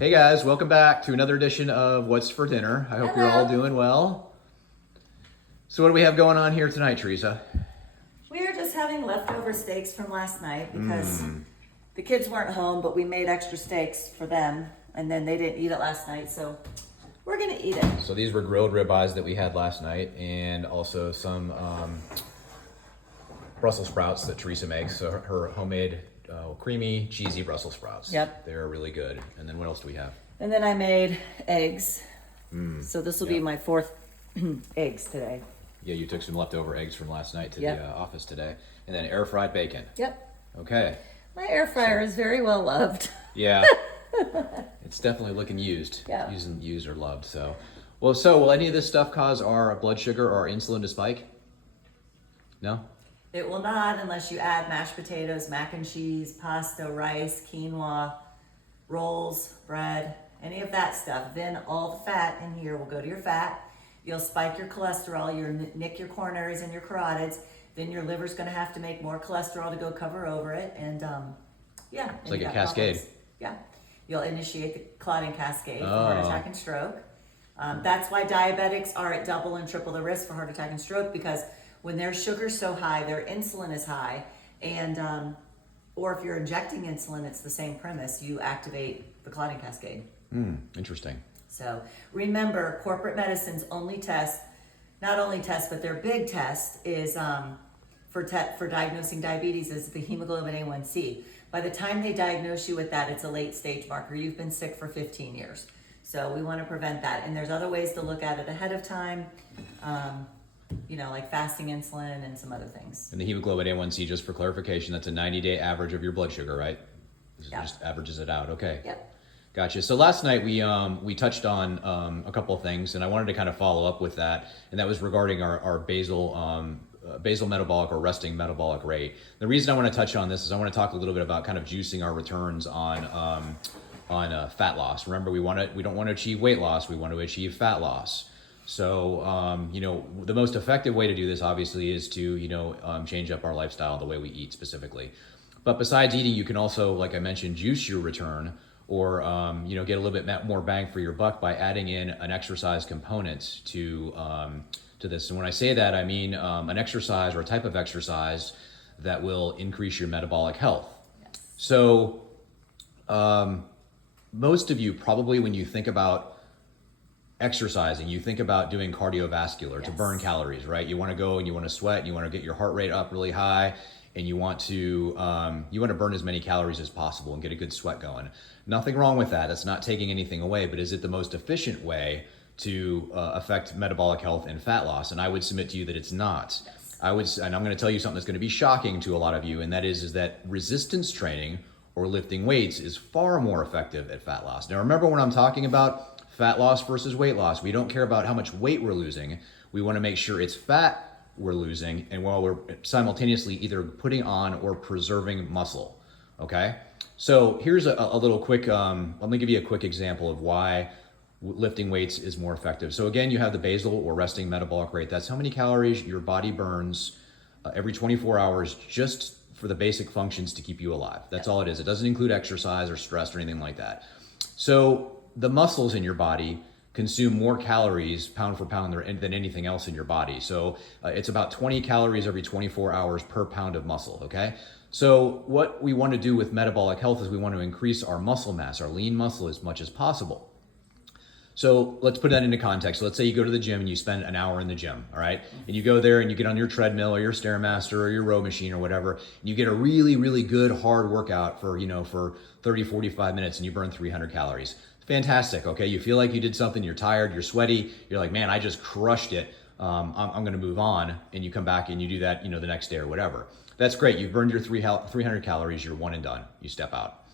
Hey guys, welcome back to another edition of What's for Dinner. I hope you're all Hello. doing well. So what do we have going on here tonight, Teresa? We are just having leftover steaks from last night because the kids weren't home, but we made extra steaks for them, and then they didn't eat it last night, so we're gonna eat it. So these were grilled ribeyes that we had last night, and also some Brussels sprouts that Teresa makes. So her homemade creamy, cheesy Brussels sprouts. Yep. They're really good. And then what else do we have? And then I made eggs. So this will be Yep. my fourth eggs today. Yeah, you took some leftover eggs from last night to Yep. the office today. And then air fried bacon. Yep. Okay. My air fryer is very well loved. Yeah. It's definitely looking used. Yeah. Used or loved. So will any of this stuff cause our blood sugar or our insulin to spike? No? It will not unless you add mashed potatoes, mac and cheese, pasta, rice, quinoa, rolls, bread, any of that stuff. Then all the fat in here will go to your fat. You'll spike your cholesterol, you'll nick your coronaries and your carotids. Then your liver's gonna have to make more cholesterol to go cover over it. And yeah. It's like a cascade. Yeah. You'll initiate the clotting cascade for Oh. heart attack and stroke. That's why diabetics are at double and triple the risk for heart attack and stroke, because when their sugar's so high, their insulin is high, and or if you're injecting insulin, it's the same premise. You activate the clotting cascade. Interesting. So remember, corporate medicines not only test, but their big test is for diagnosing diabetes is the hemoglobin A1C. By the time they diagnose you with that, it's a late stage marker. You've been sick for 15 years. So we want to prevent that. And there's other ways to look at it ahead of time. Like fasting insulin and some other things. And the hemoglobin A1C, just for clarification, that's a 90-day average of your blood sugar, right? This Yeah. just averages it out. Okay. Yep. Gotcha. So last night we touched on a couple of things, and I wanted to kind of follow up with that, and that was regarding our basal metabolic or resting metabolic rate. The reason I want to touch on this is I want to talk a little bit about kind of juicing our returns on fat loss. Remember, we don't want to achieve weight loss; we want to achieve fat loss. So, the most effective way to do this, obviously, is to, change up our lifestyle, the way we eat specifically. But besides eating, you can also, like I mentioned, juice your return or, get a little bit more bang for your buck by adding in an exercise component to this. And when I say that, I mean an exercise or a type of exercise that will increase your metabolic health. Yes. So, most of you probably, when you think about exercising, you think about doing cardiovascular to Yes. burn calories, right? You want to go and you want to sweat and you want to get your heart rate up really high, and you want to burn as many calories as possible and get a good sweat going. Nothing wrong with that. That's not taking anything away, but is it the most efficient way to affect metabolic health and fat loss? And I would submit to you that it's not. Yes. And I'm going to tell you something that's going to be shocking to a lot of you, and that is that resistance training or lifting weights is far more effective at fat loss. Now, remember when I'm talking about fat loss versus weight loss, we don't care about how much weight we're losing. We want to make sure it's fat we're losing, and while we're simultaneously either putting on or preserving muscle. Okay? So here's a little quick, let me give you a quick example of why lifting weights is more effective. So again, you have the basal or resting metabolic rate. That's how many calories your body burns every 24 hours just for the basic functions to keep you alive. That's all it is. It doesn't include exercise or stress or anything like that. So the muscles in your body consume more calories pound for pound than anything else in your body. So it's about 20 calories every 24 hours per pound of muscle, okay? So what we want to do with metabolic health is we want to increase our muscle mass, our lean muscle, as much as possible. So let's put that into context. So let's say you go to the gym and you spend an hour in the gym, all right? And you go there and you get on your treadmill or your Stairmaster or your row machine or whatever, and you get a really, really good hard workout for 30, 45 minutes, and you burn 300 calories. Fantastic, okay? You feel like you did something, you're tired, you're sweaty, you're like, man, I just crushed it. I'm gonna move on, and you come back and you do that, the next day or whatever. That's great, you've burned your 300 calories, you're one and done, you step out.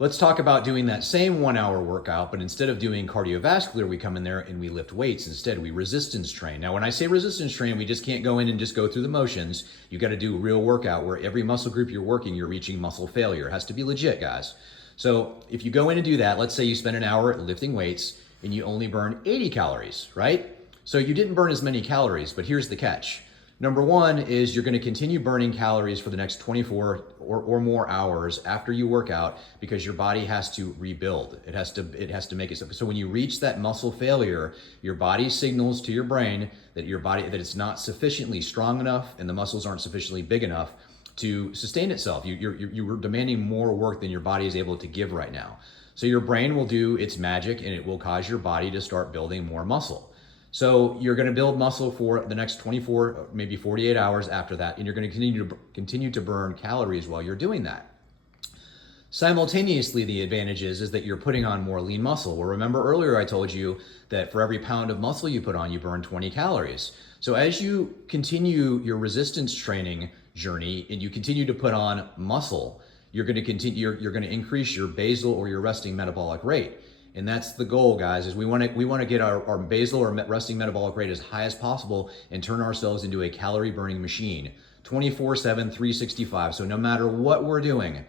Let's talk about doing that same 1 hour workout, but instead of doing cardiovascular, we come in there and we lift weights. Instead, we resistance train. Now, when I say resistance train, we just can't go in and just go through the motions. You got to do a real workout where every muscle group you're working, you're reaching muscle failure. It has to be legit, guys. So if you go in and do that, let's say you spend an hour lifting weights and you only burn 80 calories, right? So you didn't burn as many calories, but here's the catch. Number one is you're going to continue burning calories for the next 24 or more hours after you work out because your body has to rebuild. It has to make it so when you reach that muscle failure, your body signals to your brain that that it's not sufficiently strong enough and the muscles aren't sufficiently big enough to sustain itself. You're demanding more work than your body is able to give right now. So your brain will do its magic and it will cause your body to start building more muscle. So you're going to build muscle for the next 24, maybe 48 hours after that, and you're going to continue to burn calories while you're doing that. Simultaneously, the advantage is that you're putting on more lean muscle. Well, remember earlier I told you that for every pound of muscle you put on, you burn 20 calories. So as you continue your resistance training journey and you continue to put on muscle, you're going to increase your basal or your resting metabolic rate. And that's the goal, guys, is we want to get our basal or resting metabolic rate as high as possible and turn ourselves into a calorie burning machine 24/7, 365. So no matter what we're doing,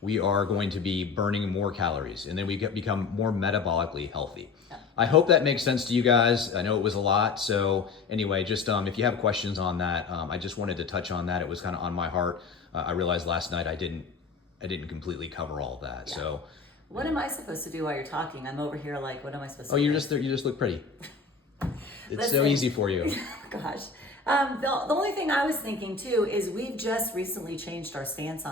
we are going to be burning more calories and then we become more metabolically healthy. I hope that makes sense to you guys. I know it was a lot. So anyway, just if you have questions on that, I just wanted to touch on that. It was kind of on my heart. I realized last night I didn't completely cover all of that. Yeah. So what am I supposed to do while you're talking? I'm over here like, what am I supposed to do? You just look pretty. It's so easy for you. Gosh. The only thing I was thinking too is we've just recently changed our stance on